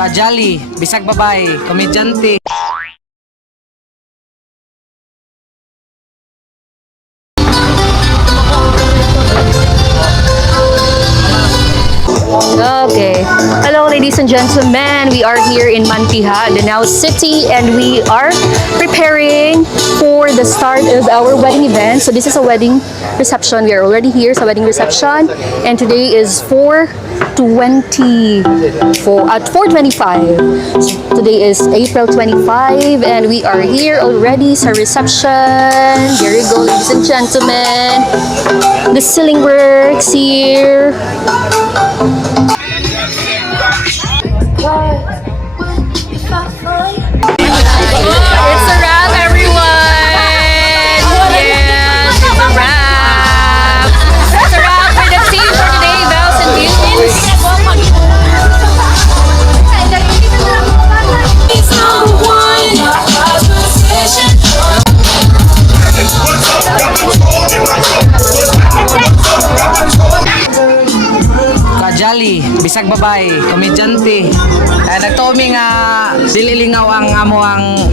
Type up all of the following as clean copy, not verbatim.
Kajali, bisag babae, komedyante. Okay. Hello, ladies and gentlemen. We are here in Manpiha, Danao City, and we are preparing for the start of our wedding event. So this is a wedding reception. We are already here sa wedding reception, and today is 4:25. Today is April 25, and we are here already sa reception. Here you go, ladies and gentlemen. The ceiling works here. It's a wrap, everyone! Yes, it's a wrap! It's a wrap for the team for today, Bells and Dunes. Kajali, bisag babae, komedyante. Nagtumi nga dililingaw ang amo ang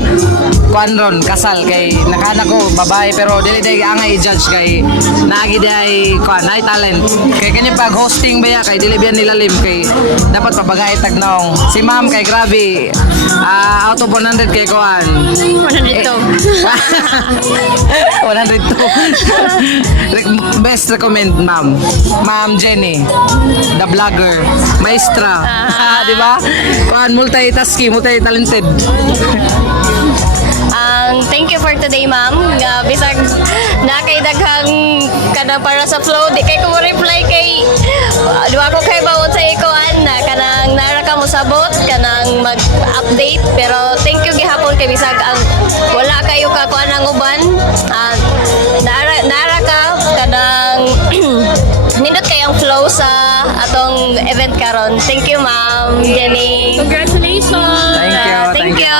kuanron kasal kay nakana ko babae pero dili day ang i-judge kay naagi day kuan ay talent. Kay kanya pag hosting baya kay dili biyan nilalim kay dapat pabagay tagnaong. Si ma'am kay grabe out of 100 kay kuan. 102. 102. Best recommend ma'am. Ma'am Jenny, the vlogger, maestra. Di ba? Kuan multitasking, multi-talented. Thank you for today, ma'am. Bisag nakaidaghang kada para sa flow, di kay ko reply kay duwa ko kay bawat sa ikuan na kanang nara ka mo sabot kanang mag-update pero thank you gihapon kay bisag ang wala kayo ka kuan ang uban. Nara ka kanang nindot kayang flow sa atong event karon. Thank you, ma'am Jenny. Congratulations! Thank you. Thank you.